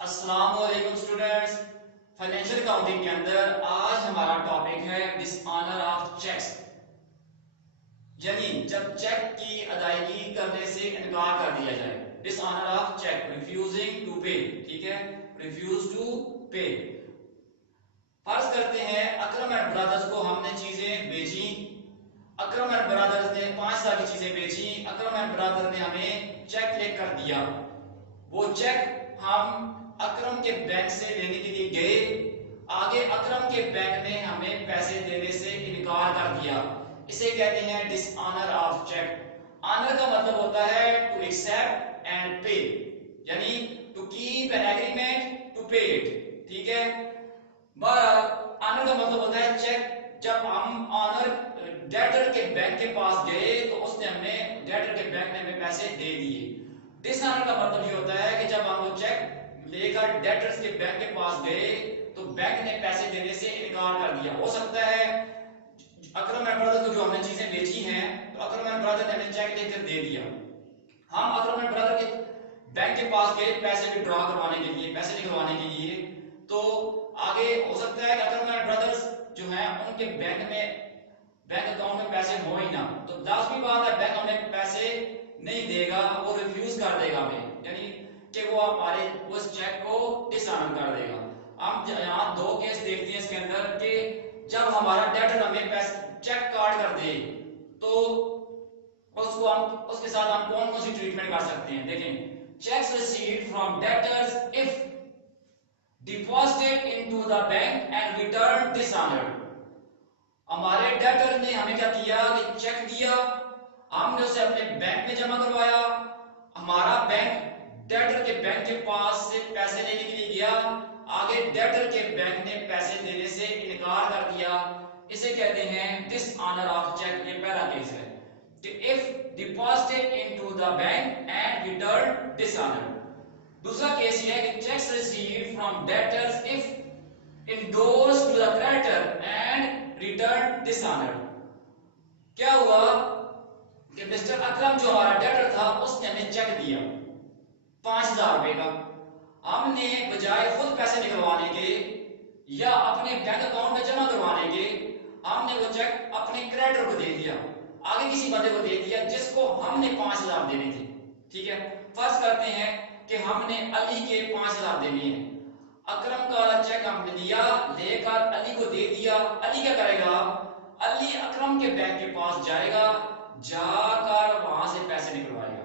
अस्सलाम वालेकुम students. Financial accounting के अंदर आज हमारा टॉपिक है डिसऑनर ऑफ चेक्स, यानी जब चेक की अदायगी करने से इनकार कर दिया जाए। Dishonour of cheque, refusing to pay, ठीक है, रिफ्यूज टू पे। फर्ज करते हैं अकरम एंड ब्रदर्स को हमने चीजें बेची, अकरम एंड ब्रदर्स ने 5,000 की चीजें बेची, अकरम एंड ब्रदर ने हमें चेक लेकर दिया। वो चेक हम अकरम के बैंक से लेने के लिए गए, आगे अकरम के बैंक ने हमें पैसे देने से इनकार कर दिया। इसे कहते हैं डिसऑनर ऑफ चेक। ऑनर का मतलब होता है टू एक्सेप्ट एंड पे, यानी to keep an agreement to pay it, ठीक है। बहरहाल ऑनर का मतलब होता है चेक। जब हम ऑनर डेटर के बैंक के पास गए तो उसने हमें, डेटर के बैंक ने हमें पैसे दे दिए। डिसऑनर का मतलब ये होता है कि जब हम वो चेक लेकर डेटर्स के बैंक के पास गए तो बैंक ने पैसे देने से इनकार कर दिया। हो सकता है अकरम एंड ब्रदर को जो हमने चीजें बेची हैं तो अकरम एंड ब्रदर ने हमें चेक लेकर दे दिया, हम अकरम एंड ब्रदर के बैंक के पास गए पैसे विड्रॉ करवाने के लिए, पैसे निकलवाने के लिए। तो आगे हो सकता है कि अकरम एंड ब्रदर्स जो है उनके बैंक में, बैंक अकाउंट में पैसे हो ही ना, तो लाजमी बात है बैंक हमें पैसे नहीं देगा, वो रिफ्यूज कर देगा हमें, यानी कि वो हमारे उस चेक को डिसऑनर कर देगा। हम यहाँ दो केस देखते हैं इसके अंदर कि जब हमारा डेटर हमें पैसे चेक काट कर दे तो उसको हम, उसके साथ हम कौन कौन सी ट्रीटमेंट कर सकते हैं। देखें, cheques received from debtors if deposited into the bank and return dishonoured. हमारे डेटर ने हमें क्या किया कि चेक दिया, हमने उसे अपने बैंक में जमा करवाया, हमारा बैंक डेटर के बैंक के पास से पैसे लेने के लिए गया, आगे डेटर के बैंक ने पैसे देने से इनकार कर दिया। इसे कहते हैं डिसऑनर ऑफ चेक। ये पहला केस है कि if deposited into the bank and return dishonoured. दूसरा केस ये है कि cheques received from debtors if endorsed to the creditor and return dishonoured. क्या हुआ कि मिस्टर अकरम जो हमारा डेटर था उसने हमें चेक दिया 5,000 रुपए का, हमने बजाय खुद पैसे निकलवाने के या अपने बैंक अकाउंट में जमा करवाने के, हमने वो चेक अपने क्रेडिटर को दे दिया, आगे किसी बंदे को दे दिया जिसको हमने 5,000 देने थे, ठीक है। फर्ज करते हैं कि हमने अली के 5,000 देने हैं, अकरम का वाला चेक हमने दिया, लेकर अली को दे दिया। अली क्या करेगा, अली अकरम के बैंक के पास जाएगा, जाकर वहां से पैसे निकलवाएगा।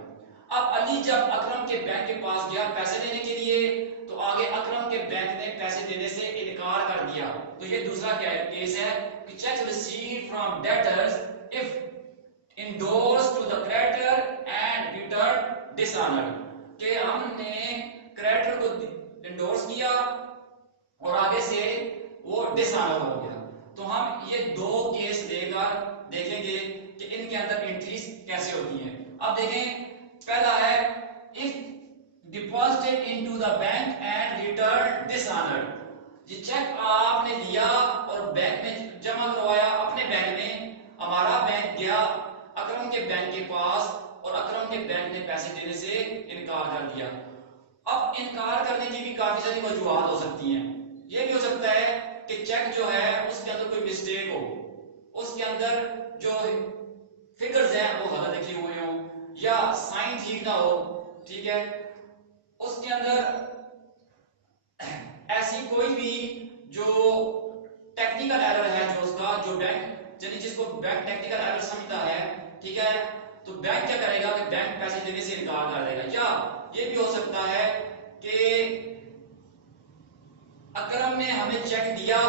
अब अली जब अकरम के बैंक के पास गया पैसे लेने के लिए तो आगे अकरम के बैंक ने पैसे देने से इनकार कर दिया। तो ये दूसरा केस है कि cheque received from debtors if endorsed to the creditor and return dishonoured, कि हमने क्रेडिटर को इंडोर्स किया और आगे से वो डिसऑनर हो गया। तो हम ये दो केस लेकर देखेंगे कि इनके अंदर एंट्रीज कैसे होती हैं। अब देखें, पहला है if deposited into the bank and return dishonoured. ये चेक आपने लिया और बैंक में जमा करवाया अपने बैंक में, हमारा बैंक गया अकरम के बैंक के पास और अकरम के बैंक ने पैसे देने से इनकार कर दिया। अब इनकार करने की भी काफी सारी वजूहात हो सकती हैं। ये भी हो सकता है कि चेक जो है उसके अंदर कोई मिस्टेक हो, उसके अंदर जो फिगर्स हैं वो गलत लिखे हुए हो या साइन ठीक ना हो, ठीक है, उसके अंदर ऐसी कोई भी जो टेक्निकल एरर है, जो उसका जो बैंक, यानी जिसको बैंक टेक्निकल एरर समझता है, ठीक है, तो बैंक क्या करेगा कि बैंक पैसे देने से इनकार कर देगा। या ये भी हो सकता है कि अकरम ने हमें चेक दिया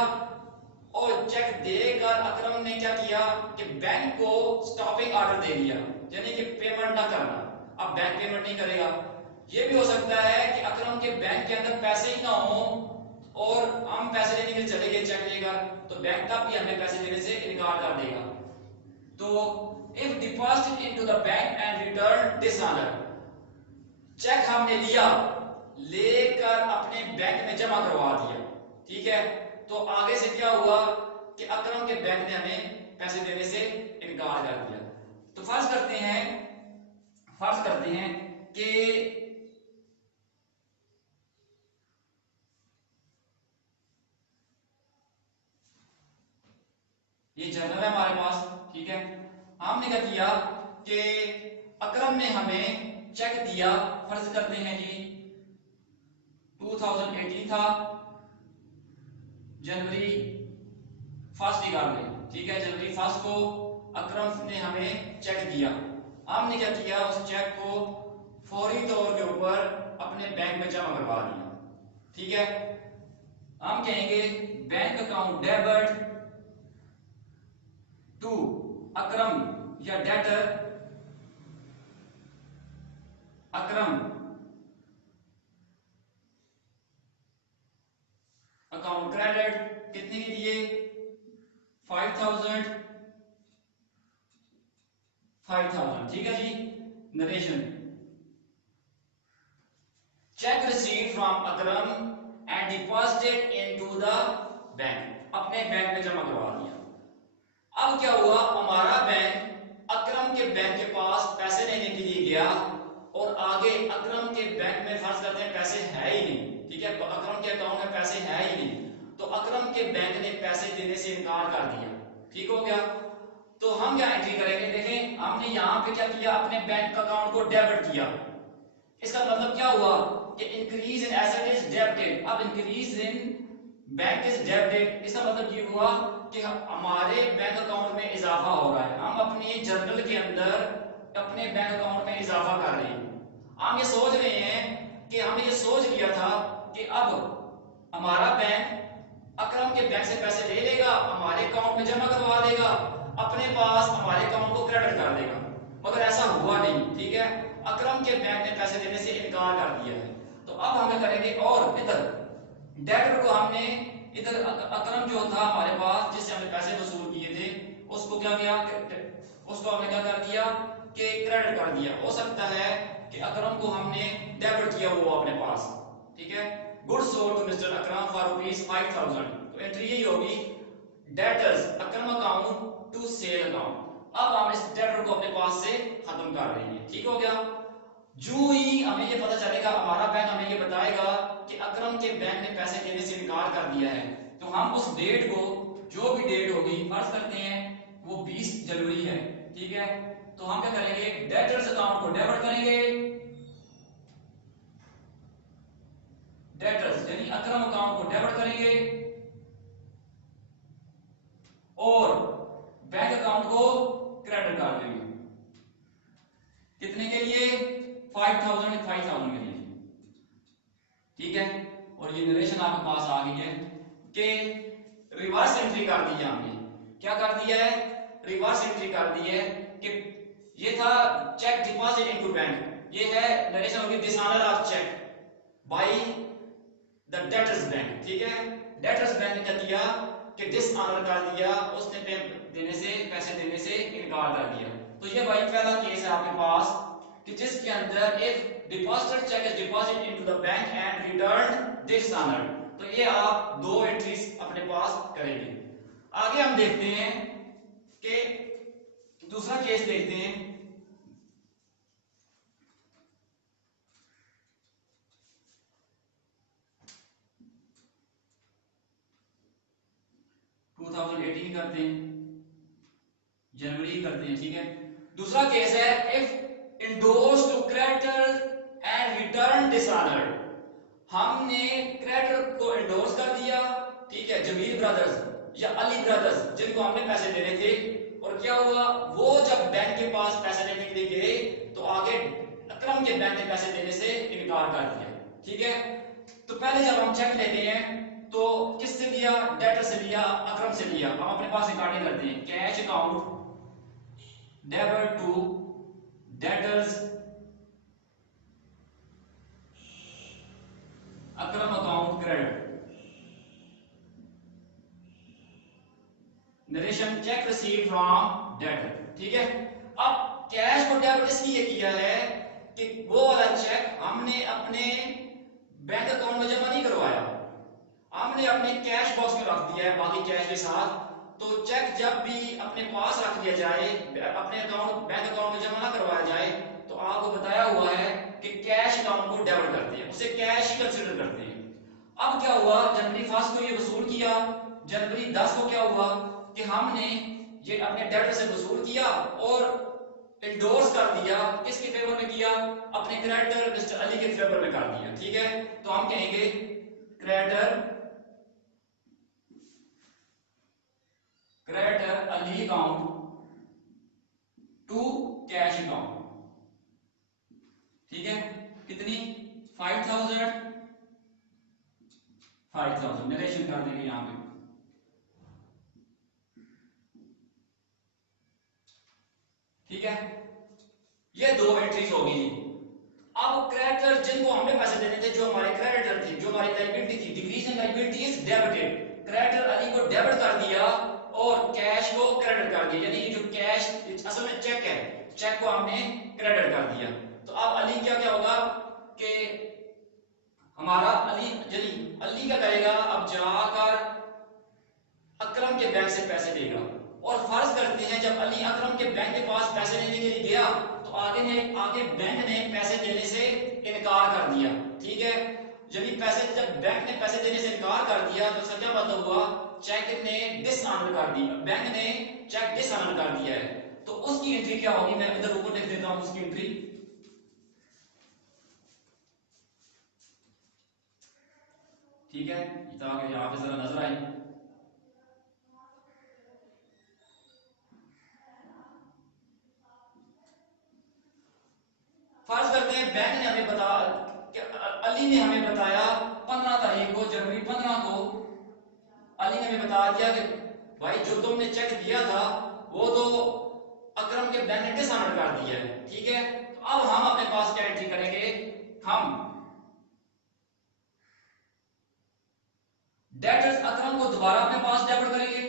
और चेक देकर अकरम ने क्या किया कि बैंक को स्टॉपिंग ऑर्डर दे दिया, यानी कि पेमेंट ना करना, अब बैंक पेमेंट नहीं करेगा। ये भी हो सकता है कि अकरम के बैंक के अंदर पैसे ही ना हो और हम पैसे लेने के लिए चले गए चेक लेकर, तो बैंक तब भी हमें पैसे देने से इनकार कर देगा। तो if deposited into the bank and return dishonoured, cheque हमने लिया लेकर अपने बैंक में जमा करवा दिया, ठीक है, तो आगे से क्या हुआ कि अकरम के बैंक ने हमें पैसे देने से इनकार कर दिया। तो फर्ज करते हैं कि जर्नल है हमारे पास, ठीक है। हमने क्या किया कि अकरम ने हमें चेक दिया, फर्ज करते हैं जी 2018 था, जनवरी 1 निकाल लें, ठीक है। जनवरी 1 को अकरम ने हमें चेक दिया। हमने क्या किया, उस चेक को फौरी तौर के ऊपर अपने बैंक में जमा करवा दिया, ठीक है। हम कहेंगे बैंक अकाउंट डेबिट टू अकरम या डेटर अकरम अकाउंट क्रेडिट कितने के लिए 5000, ठीक है जी। Narration cheque received from Akram and deposited into the bank, अपने बैंक में जमा करवा दिया। अब क्या हुआ, हमारा बैंक अकरम के बैंक के पास पैसे लेने के लिए गया और आगे अकरम के बैंक में फर्ज करते हैं पैसे है ही नहीं, ठीक है। अकरम के अकाउंट में पैसे है ही नहीं, तो अकरम के बैंक ने पैसे देने से इनकार कर दिया, ठीक हो गया। तो हम क्या एंट्री करेंगे, देखें हमने यहाँ पे क्या किया, अपने बैंक अकाउंट को डेबिट किया। इसका मतलब क्या हुआ कि increase in asset is debited, अब increase in bank is debited, इसका मतलब ये हुआ कि हमारे बैंक अकाउंट में इजाफा हो रहा है। हम अपने जर्नल के अंदर अपने बैंक अकाउंट में इजाफा कर रहे हैं। हम ये सोच रहे हैं कि हमने ये सोच लिया था कि अब हमारा बैंक अकरम के बैंक से पैसे ले लेगा, हमारे अकाउंट में जमा करवा देगा, अपने पास हमारे अकाउंट को क्रेडिट कर देगा, मगर ऐसा हुआ नहीं, ठीक है। अकरम के बैंक ने पैसे देने से इनकार कर दिया है। तो अब हम क्या करेंगे, और इधर डेबिट को हमने इधर अकरम जो था हमारे पास जिससे हमने पैसे वसूल किए थे, उसको क्या किया, उसको हमने क्या कर दिया कि क्रेडिट कर दिया। हो सकता है कि अकरम को हमने डेबिट किया वो अपने पास, ठीक है। Goods sold to mister Akram for ₹5000, तो एंट्री यही होगी debtors Akram account to sale account. अब हम इस डेटर को अपने पास से खत्म कर देंगे, ठीक हो गया। जो ही हमें ये पता चलेगा, हमारा बैंक हमें ये बताएगा कि अकरम के बैंक ने पैसे देने से इनकार कर दिया है, तो हम उस डेट को, जो भी डेट होगी, फर्ज करते हैं वो 20 जनवरी है, ठीक है। तो हम क्या करेंगे, डेटर्स अकाउंट को डेबिट करेंगे, डेटर्स यानी अकरम अकाउंट को डेबिट करेंगे और बैंक अकाउंट को क्रेडिट कर देंगे। कितने के लिए, 5000 के लिए, ठीक है। और ये नरेशन आपके पास आ गई है कि रिवर्स एंट्री कर दी है हमने। क्या कर दिया है, रिवर्स एंट्री कर दी है कि ये था चेक डिपॉजिट इनटू बैंक, ये है नरेशन होगी dishonour of cheque by the debtors bank, ठीक है। डेटर्स बैंक ने क्या किया कि डिसऑनर कर दिया, उसने पैसे देने से इनकार कर दिया। तो ये भाई पहला केस है आपके पास कि जिसके अंदर if deposited cheque is deposit into the bank and returned dishonoured, तो ये आप दो एंट्रीज अपने पास करेंगे। आगे हम देखते हैं कि दूसरा केस देखते हैं। करते हैं, जनवरी करते हैं, ठीक है। दूसरा केस है if endorse to creditor and return dishonoured, हमने क्रेडिटर को इंडोर्स कर दिया, ठीक है, जमील ब्रदर्स या अली ब्रदर्स जिनको हमने पैसे देने थे, और क्या हुआ, वो जब बैंक के पास पैसे लेने के लिए गए तो आगे अकरम के बैंक ने पैसे देने से इनकार कर दिया, ठीक है। तो पहले जब हम चेक लेते हैं तो किससे लिया, डेटर से लिया, अकरम से लिया। हम अपने पास रिकॉर्डिंग करते हैं, cash account debit to debtors Akram account credit, narration cheque receive from debtor, ठीक है। अब कैश को डेबिट इसलिए किया है कि वो वाला चेक हमने अपने बैंक अकाउंट में जमा नहीं करवाया, हमने अपने कैश बॉक्स में रख दिया है बाकी कैश के साथ। तो चेक जब भी अपने पास रख दिया जाए, अपने अकाउंट बैंक अकाउंट में जमा ना करवाया जाए, तो आपको बताया हुआ है कि कैश अकाउंट को डेबिट करते हैं, उसे कैश ही कंसीडर करते हैं। अब क्या हुआ, जनवरी 1 को ये वसूल किया, जनवरी 10 को क्या हुआ कि हमने ये अपने डेटर से वसूल किया और इंडोर्स कर दिया, किसके फेवर में किया, अपने क्रेडिटर मिस्टर अली के फेवर में कर दिया। ठीक है, तो हम कहेंगे creditor Ali account to cash account. ठीक है, कितनी 5000 नरेशन कर देंगे यहां पे। ठीक है, ये दो एंट्रीज होगी जी। अब क्रेडिटर जिनको हमने पैसे देने थे, जो हमारे क्रेडिटर थे, जो हमारी लायबिलिटी थी, decrease in liability is debited, creditor Ali को डेबिट कर दिया और कैश को क्रेडिट कर दिया, यानी ये जो कैश असल में चेक है, चेक को हमने क्रेडिट कर दिया। तो अब अली क्या क्या होगा कि हमारा अली क्या करेगा, अब जाकर अकरम के बैंक से पैसे लेगा। और फर्ज करते हैं जब अली अकरम के बैंक के पास पैसे लेने के लिए गया तो आगे बैंक ने पैसे देने से इनकार कर दिया। ठीक है, जब बैंक ने पैसे देने से इनकार कर दिया तो इसका क्या मतलब हुआ, चेक ने डिसऑनर कर दिया, बैंक ने चेक डिसऑनर कर दिया है। तो उसकी एंट्री क्या होगी, मैं इधर ऊपर लिख देता हूं उसकी एंट्री। ठीक है, ताकि यहां पे जरा नजर आए। फर्ज करते हैं बैंक ने हमें अली ने हमें बताया 15 तारीख को, जनवरी 15 को अली ने हमें बता दिया कि भाई जो तुमने चेक दिया था वो तो अकरम के बैंक ने डिसऑनर कर दिया है। ठीक है, तो अब हम अपने पास क्या एंट्री करेंगे, हम डेटर्स अकरम को दोबारा अपने पास डेबिट करेंगे,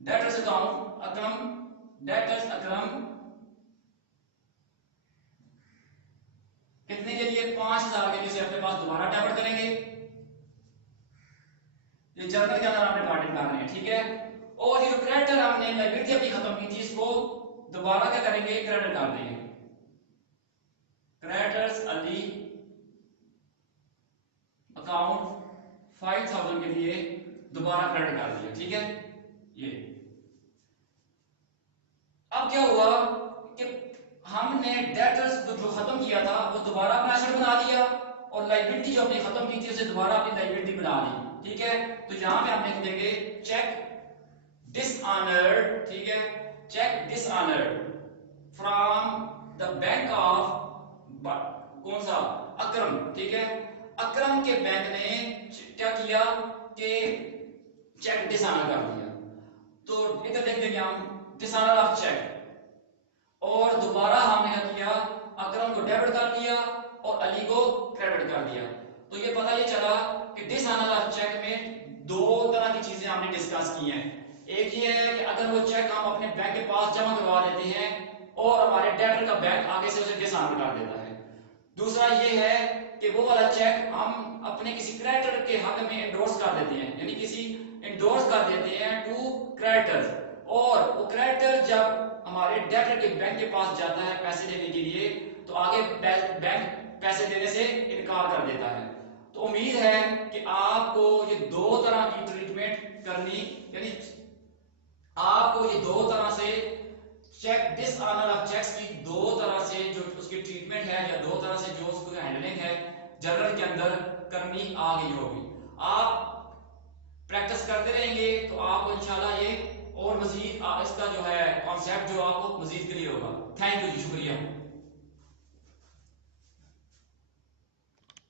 डेटर्स अकाउंट अकरम, डेटर्स अकरम कितने के लिए, 5000 के लिए अपने पास दोबारा डेबिट करेंगे। ये जर्नल के अंदर हमने डिपार्टमेंट कर रहे हैं। ठीक है, और ये जो क्रेडिटर हमने लायबिलिटी अपनी खत्म की थी, इसको दोबारा क्या करेंगे, क्रेडिट कर देंगे। क्रेडिटर्स अली अकाउंट 5000 के लिए दोबारा क्रेडिट कर दिया। ठीक है, ये अब क्या हुआ कि हमने डेटर्स जो खत्म किया था वो दोबारा अपना एसेट बना दिया और लायबिलिटी जो हमने खत्म की थी उसे दोबारा अपनी लायबिलिटी बना ली। ठीक है, तो यहां पे हम लिख देंगे चेक डिसऑनर्ड। ठीक है, cheque dishonoured from the bank of कौन सा, अकरम। ठीक है, अकरम के बैंक ने क्या किया कि चेक डिसऑनर कर दिया, तो इधर लिख देंगे हम डिसऑनर ऑफ चेक। और दोबारा हमने क्या किया, अकरम को डेबिट कर दिया और अली को क्रेडिट कर दिया। तो ये पता ये चला कि डिसऑनर ऑफ चेक में दो तरह की चीजें हमने डिस्कस की हैं। एक ये है कि अगर वो चेक हम अपने बैंक के पास जमा करवा देते हैं और हमारे डेटर का बैंक आगे से उसे डिसऑनर कर देता है। दूसरा ये है कि वो वाला चेक हम अपने किसी क्रेडिटर के हक में एंडोर्स कर देते हैं, यानी किसी एंडोर्स कर देते हैं टू क्रेडिटर्स, और वो क्रेडिटर जब हमारे डेटर के बैंक के पास जाता है पैसे लेने के लिए तो आगे बैंक पैसे देने से इनकार कर देता है। तो उम्मीद है कि आपको ये दो तरह की ट्रीटमेंट करनी, यानी आपको ये दो तरह से चेक डिसऑनर ऑफ चेक्स की दो तरह से जो उसकी ट्रीटमेंट है या दो तरह से जो उसको हैंडलिंग है जर्नल के अंदर करनी आ गई होगी। आप प्रैक्टिस करते रहेंगे तो आपको इंशाल्लाह ये और मजीद इसका जो है कॉन्सेप्ट जो आपको मजीद क्लियर होगा। थैंक यू जी, शुक्रिया।